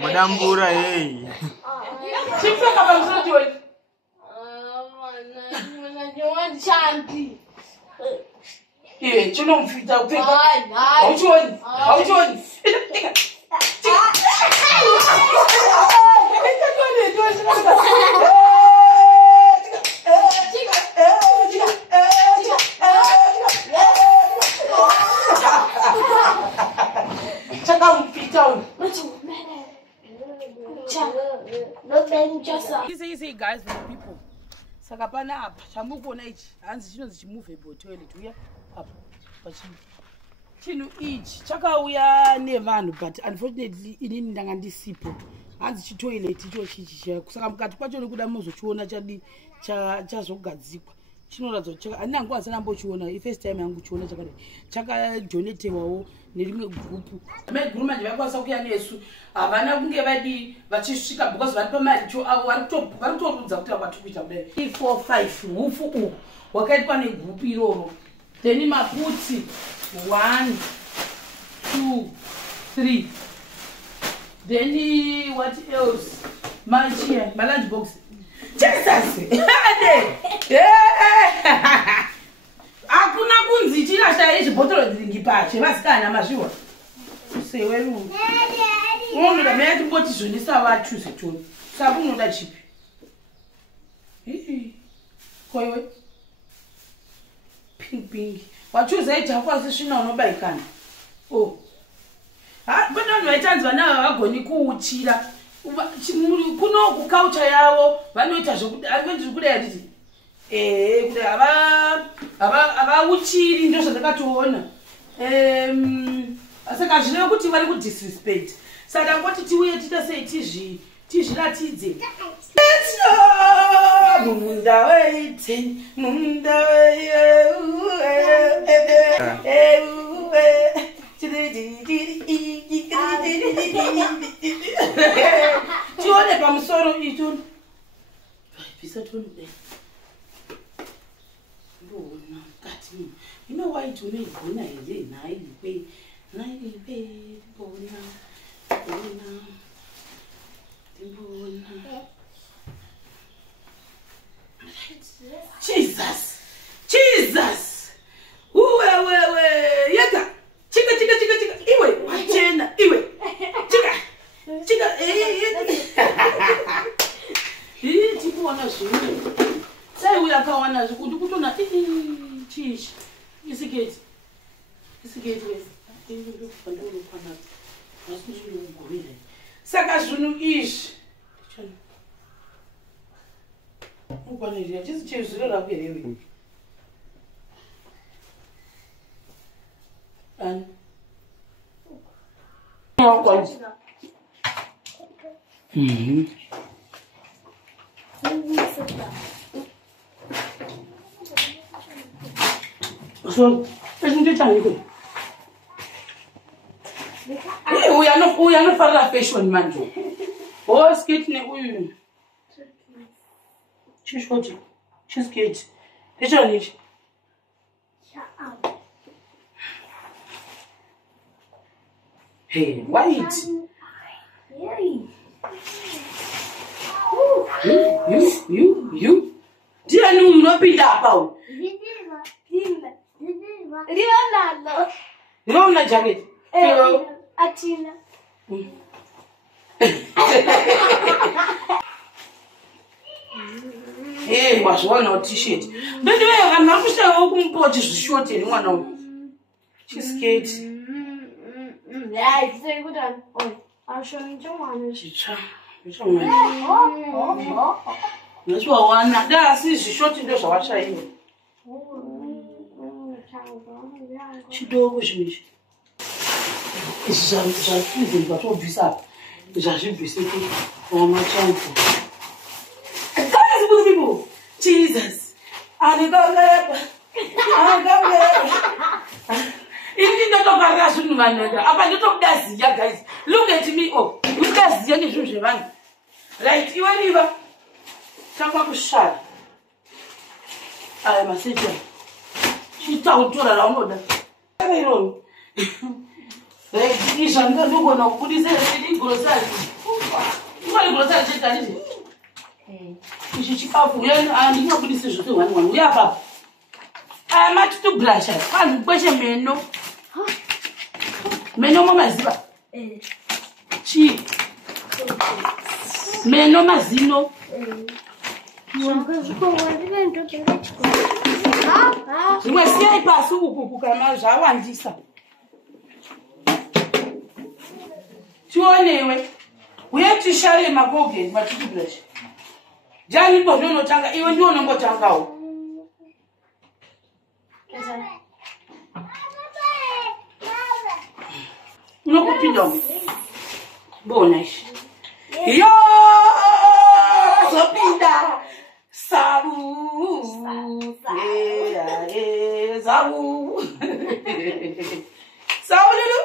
Madambura, hey. Chipsa kama mzuri wewe. Chinomfita upeka. Hauchoni. Hauchoni. You see guys, the people. Sakapana up. Shamuko na ichi. Hanzi chino zichimovable toilet. Uya up. Chino each. Chaka uya nevanhu, but unfortunately inini ndanga ndisipo. Hanzi chi toilet icho chichi. Kusaka mukati kwacho nekuda muzochiona chadi chazogadzikwa. Chinoratidza kuti ani angu asina ambochiona. First time yangu chiona chaka donatewawo nerimwe group. Rimwe group manje vakwanisa kuya nesu. Havana kunge vadi vachisvika because vari pamari cho avo vari kutorudza kuti vari kuita kudai 4 5 hufu uhu hwakaitwa negroup iroro. Then maputi 1 2 3. Then what else? My lunch box. Jesus! Hakuna kunzi chirasha izvibhotoro dziringi pache vasikana mazviwa. Sewe lu. Unoda meti mboti zvonisa vachuze choni. Saka unoda chipi? Koiwe. Ping. Wachuze ichakwa sisvina unobaikana. Oh. Vanhu vaitanzwa navo vagoni kuuchira. Kuno kuculture yavo vanoita zvokuti aventi zvokudai handiti kudai havauchiri ndo zvandakatoona saka zvinova kuti vari kudisrespect saka ngoti tiuye tiita sei tizviratidze munda weiteni munda tione pamusoro icho visatoni kudai ndona kati inowaiti unoigona here nhailipe ndimbona Jesus uwewewe yega chika iwe wachena iwe chika tikuona zvimwe sai uyakawana zvikuti kutona chichi isiketi ndokwanaka asi ndinogumira saka zvinhu izvi ukwanirira chisi chezviro rakuherewe So, isn't it we are not for fashion man. Oh, skate ne she's what? She's skate. It's all it. Hey, wait. You. Dear, no, not be that about. Leonardo jacket. Atina. Hey, was one or t-shirt. By the way, I'm not sure how to put this short in one of. She's skate. Yeah, it's very good. I'll show you one. That's what one. That's she's short in those watch. She don't wish me. It's a but what is up? It's a ship visiting for my child. Guys, people, Jesus, I go there. If not of a ration manager, I'm not of that, guys. Look at me. Oh, look at the young man. Right, you are river. Come up with shot. I am a sister. She told you around that. I don't know. He's under the one of what is it? Ngale kulosa cheta ndizi. Ichi chikafu ndinobudisa zvose wani uya baba. Mati to brush vanhu kweshe meno. Meno mamaziva. Chi. Meno mazino. Zvimwe siyai pasi uku kana zvawandisa. Tionewe. Uye tishare magogeni matutubrush. Jani bo ndinotanga iwe ndiwo unongotangawo. Unokupinda bona ishi. Yo! Zopinda. Sabu. Sabu. Sabu lulu.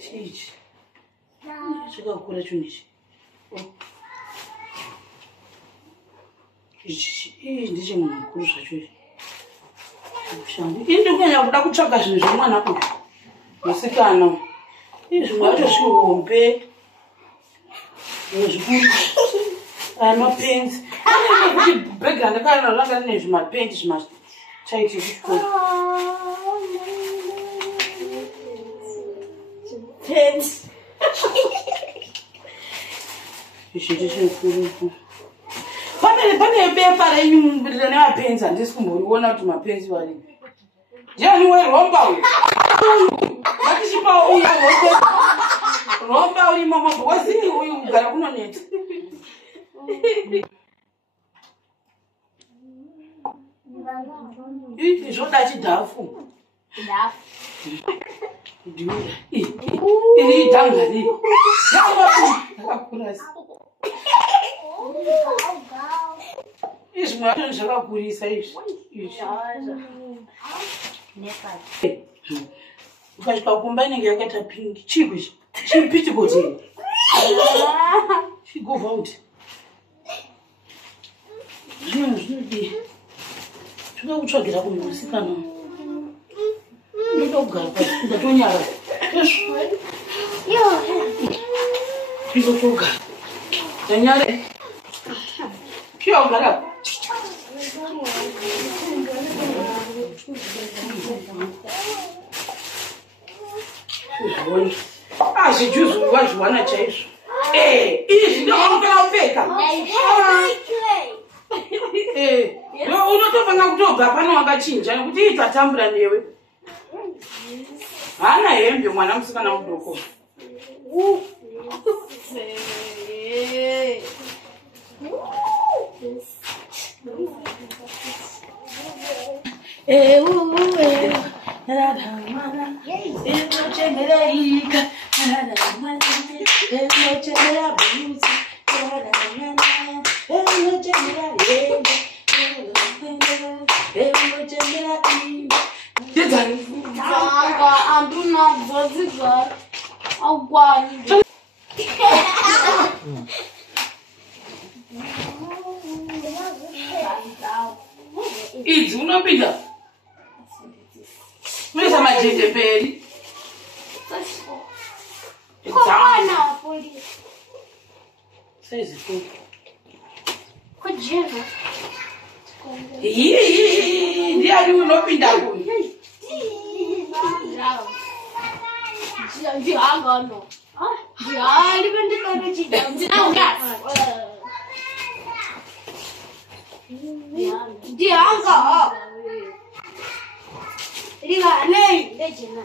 Chichi. Chakakura chunichi. Ichi ndicho munhu mukuru zvacho. Indi kunyanya kuda kutsvaga zvinhu zvemwana uyu. Musikana. Zvimwe zvacho zvihombe. Zvikuru. Mapenzi. Kuti bhega ndakana langa rine zvimapendi zvimachaiti zvikuru. Pens. Ichi ndicho mukuru. Pane bepa renyumbirira nemapenzi handisi kumboriona kuti mapenzi vari. Ndiani weromba uyu? Ngatishipa uyu romba uri mama bhozi uyu kugara kunoneta. Zvoda chidhafu. Iri dhanga ri. Ndakakura. Izvi mwacho zvakakurisa izvi. Ukasvika kumba inenge yakaita pingi. Chigwi. Chipiti kuti. Chigova kuti. Zvinodi. Toda kutsvagira kunhu musikana. Ndoda kugara pasi ndatonyara. Ndotogara. Ndanyare. Pio gara. Zvijuzu wazviwana chaizvo. Izvi ndinofanira kupfeka. Unotofana kutobva pano wakachinja nekuti itatambura newe. Hana hembe mwana musikana mudoko. Idzi unopinda. Mesa majende peri. Corona, polícia. Saizi tu. Kujena. Ndiani unopinda kuno. Ndihanga no. Ndihanga ndikona chidambu. Ndihanga. Riga nei ndejena.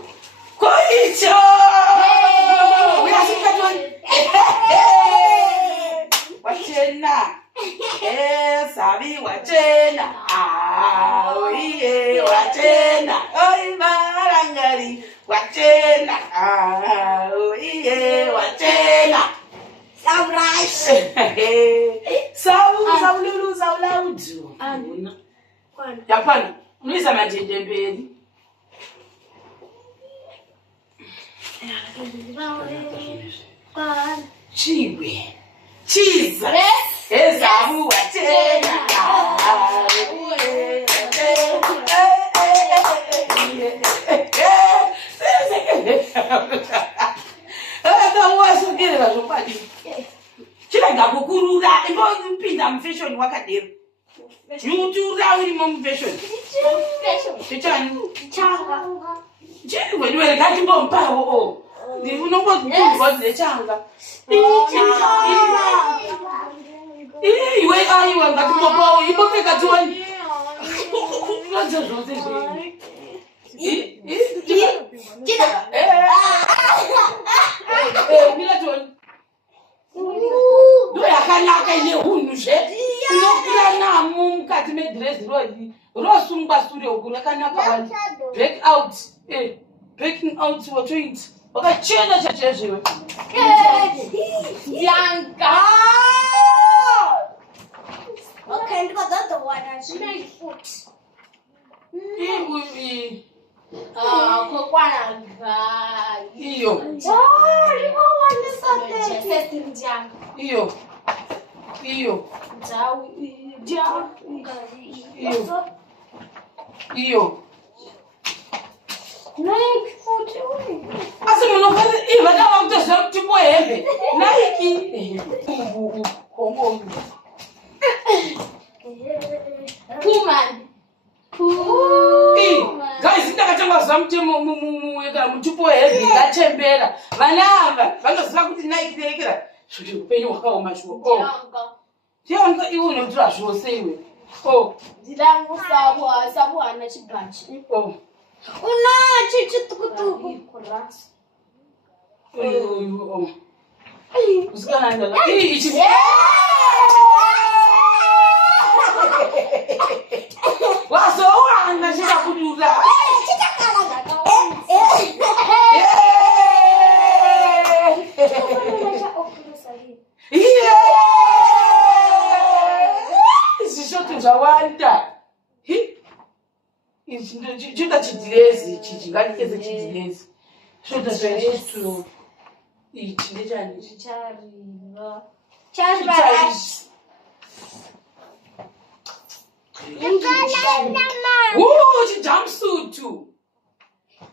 Koicho! Uyasika toni. Wachena. Sabi wachena. Oye wachena. Oi marangari wachena. Oye wachena. Sabrice. Saululu saulaudu. Anuna. Kwani? Yapana. Unoisa majende mberi. Chiwe. Chiza. Ezamu wachena. Ela tá uma suqueira. Chega zvokadi. Chirega kukurura imbopinda mufashion wakadero. Yutura uri mufashion. Chichani? Chiri wedwere ngatimbompawo. Unongokukurwa dzechanga. Iwe aiwa ngatimbopawo imbopfeka tiwani. Kulanza zvose zviri. Milatoni. Ndo yakanaka ine hunhu zve. Inokura namo mukati medress rodi. Rosungwa sure uku rakanaka wani. Break out. Breaking out watoita. Wakachena chachezviwe. Bianca. Okay, because that's the one I should make foot. Iyo. Asi munofana ivana vakutozva kuti Hembe. Nike. Pullman. Guys, ndakatanga zvamutemo kana mutupo Hembe ngachembera. Vana ava vanoziva kuti Nike ndeyekera. Zvoti upenyu hwakaoma shuo. Tianga iwe unotora zvose iwe. Ndilangu sabu ana chibachi. Una chichitukutuku. Usikana ndala. Wazowana chakudura. Zvishoto zvawanda. Chita chidhirezi ichi ngatikeze chidhirezi. Shota zvaichitu. Ichi ndechani? Chichariva.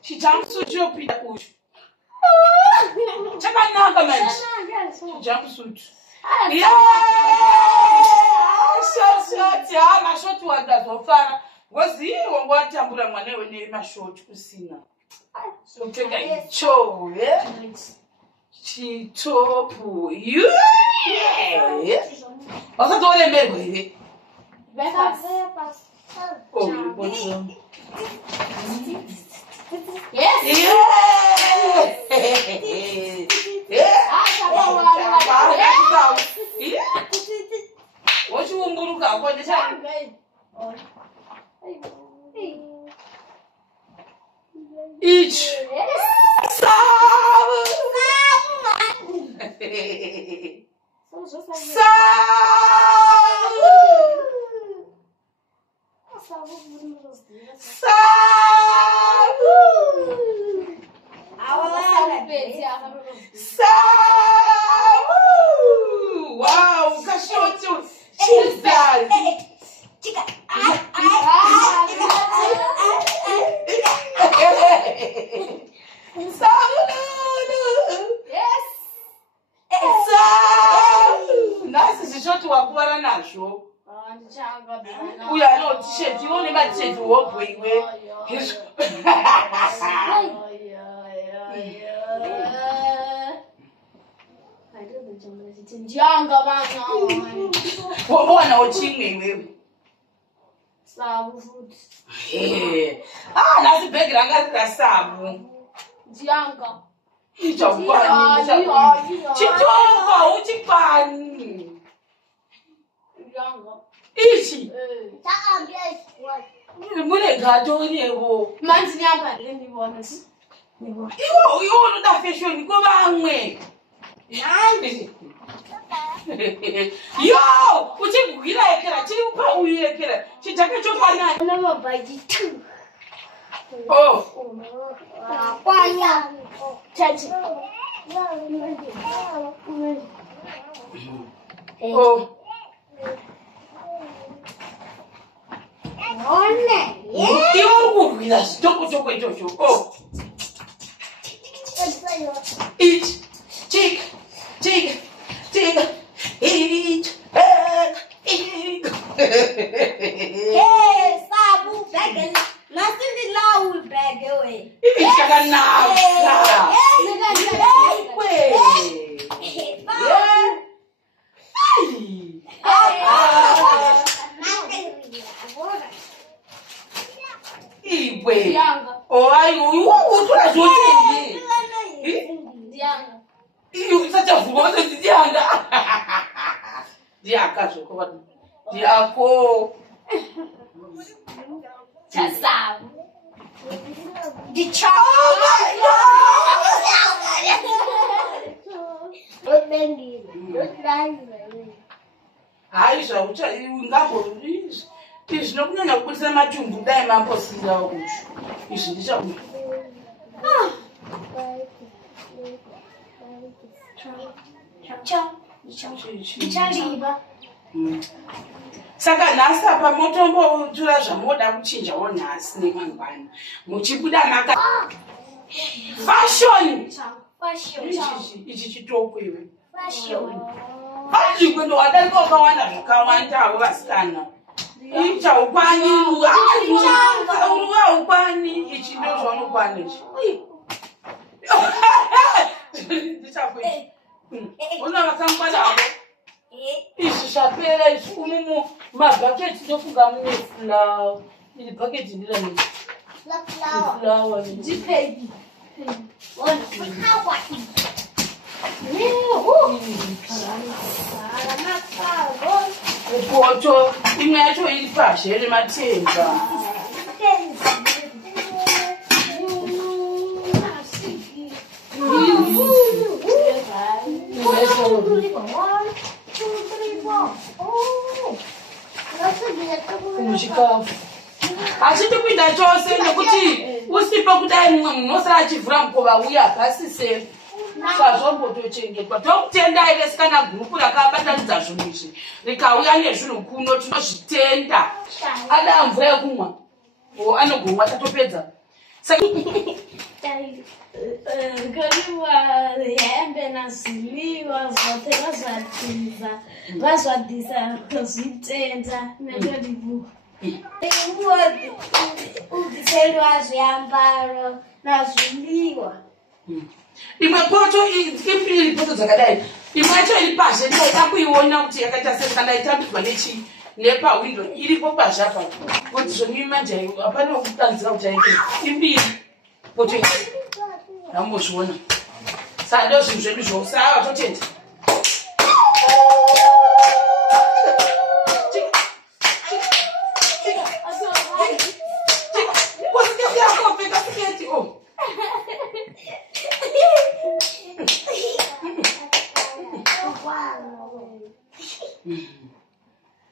Chijumpsuit chopinda uchu. Chakanaka manje. Chijumpsuit. Shot. Mashot wadazofana. Ngozi wangwatambura mwana wene mashot kusina. Sopfeka icho, chitopu. Wasatolemberwa here. Yes. What you want to look at? What is happening? Each. Wow, cachorro, wakuvara nazvo uya no t-shirt ione ma-t-shirt wobhoiwe wobona uchimwe iwewe nasi bhegi ranga rikasamu chitomba uchipani ichi mune gato nevo iwo unoda fashoni kuvamwe yo uchigwira ekera chiripa uyu ekera chijake chofanana iwo urikugwira chitoko ichocho ichi Izvinokunyanya kubudisa matumbu dai mambosiirawo kushu izvi ndichakuda saka nhasi apa motombotora zvamoda kuchinjawo nhasi nemangwana muchibuda maka fashoni ichi chitoko iwe vachigwendo wadarika wakawanda zvakawandawo vasikana ichaukwani uruwaukwani ichi ndo zvaunokwana ichi ndichakuita una vakangwanavo izvi zvapera izvi umumo mabhaketi ndofunga mune fulawa ili bhaketi ndirani fulawa ndipei poto imwe yacho iri pashe rematemba muchikafu hachiti kuinda chose nekuti usipe kudai mumwe munhu osara achivhura mukova uya pasise sazvombotochengetwa tokutendai vese kana gurupu rakabatanidza zvinhu izvi rikauya nezvinhu kuno tinozvitenda ada mvura yekumwa anogomwa tatopedza Kariwa Hembe na ziliwa zote vazwadisa zvitenda nekaribu udiselwa zviambaro na zviliwa imwe poto iri poto dzakadai imwe yacho iri pashe ndaida kuiona kuti yakaita sei kandaitambidzwa nepawindo iripo pashe apa kuti zvonimanjai hapana wekutanzira kuti aite imbiri poto ambozviona saka ndo zvinhu zvedu zvosaa totenda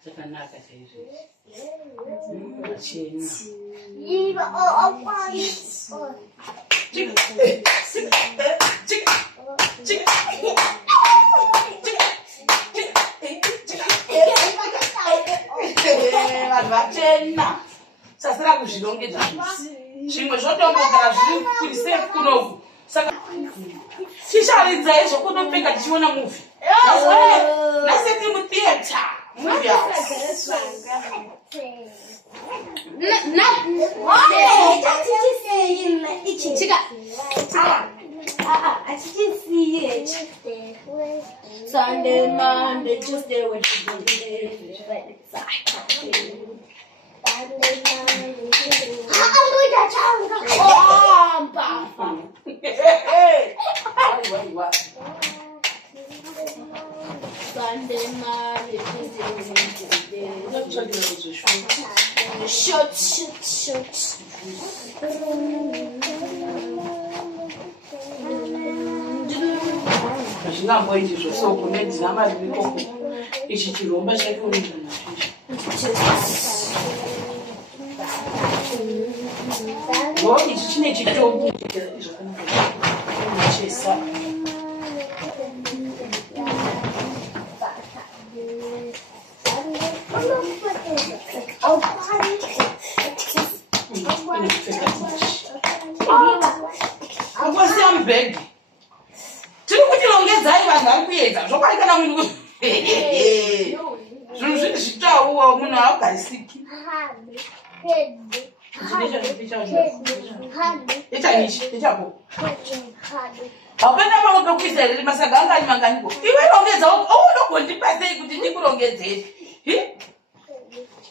zvakanaka chaizvo chena vanhu vachena sasira kuzvirongedza zvimwe zvotombogara zviri kurisefu kunoku saka ticharidza izvo kunopfeka tichiona muvi naseti mutheatre muvi Sunday, Monday, Tuesday, Wednesday, Sunday, Monday, Tuesday, Wednesday, short. zvingamboiti zvosoko nedzina maririkoko ichi chiromba chaikonoita nazvizvo ichi chine chitobu zvakanaka angosiya mubhegi tiri kutirongedzai vanhu vari kuedza zvokwaikana munhu zvinhu zviri zvitauwa munhu haugarisiki ichanichiichapo hapana pamwe pekuisa here masaga anga ari manganiko iwe rongedza ounogondipasei kuti ndikurongedzei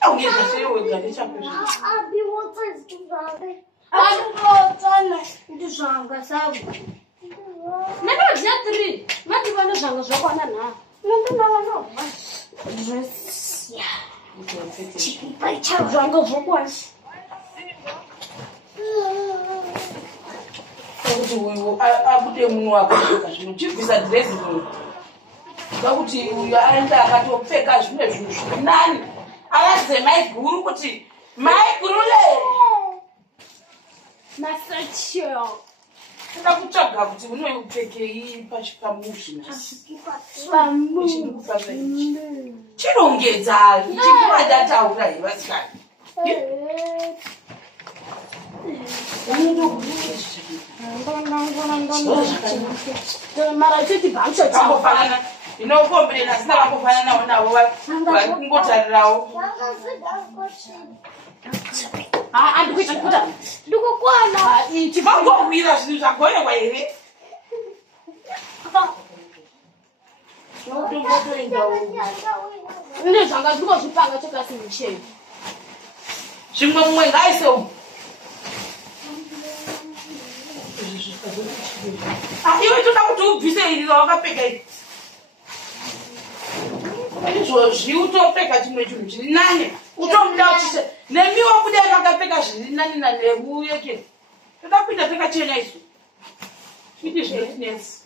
aungedza seiwega ndichapozvi ndizvanga savo nakadzia 3 madivano zvanga zvakwana nha Kuti uyu abude munhu wako zvinochibvisa dress munhu kuti uyu aenda akatopfeka zvimwe zvinhu zvirinani aradze mai guru kuti mai guru le toda kutsvaga kuti unoupfekei pachikamuvi chirongedza ichikuva ndataura hevasikana mara cheti bamsha vangofanana inokomberena sina vangofananawo navo vari kungotarirawo andikuita kuta ndikukwana vangowira zvinhu zvagoyerwa here ine zvanga ndikozvipanga chekasimucheni zvimwe mumwe ngaisewo iwe toda kuti ubvise iri rawakapfeka iri izvozvi utopfeka chimwe chinhu chiri nane utomuda uchise nemiwo kudai vakapfeka zviri nani naneuye chete toda kuita takachena isu zviti zvinotinesi